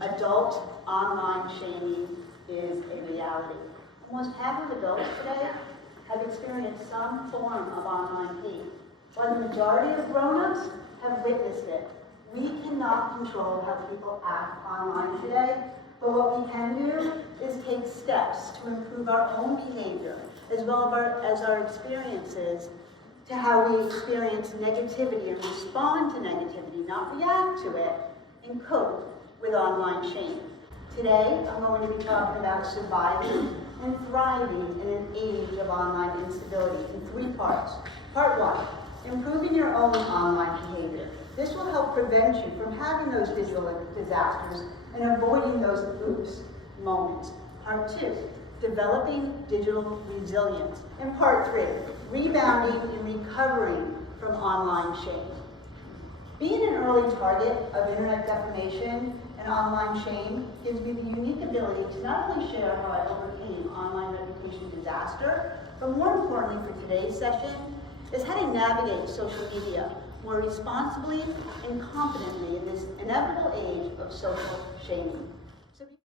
Adult online shaming is a reality. Almost half of adults today have experienced some form of online hate, while the majority of grown-ups have witnessed it. We cannot control how people act online today, but what we can do is take steps to improve our own behavior, as well as our experiences, to how we experience negativity and respond to negativity, not react to it, and cope with online shame. Today, I'm going to be talking about surviving and thriving in an age of online instability in 3 parts. Part 1, improving your own online behavior. This will help prevent you from having those digital disasters and avoiding those oops moments. Part 2, developing digital resilience. And Part 3, rebounding and recovering from online shame. Being an early target of internet defamation and online shame gives me the unique ability to not only share how I overcame online reputation disaster, but more importantly for today's session, is how to navigate social media more responsibly and confidently in this inevitable age of social shaming.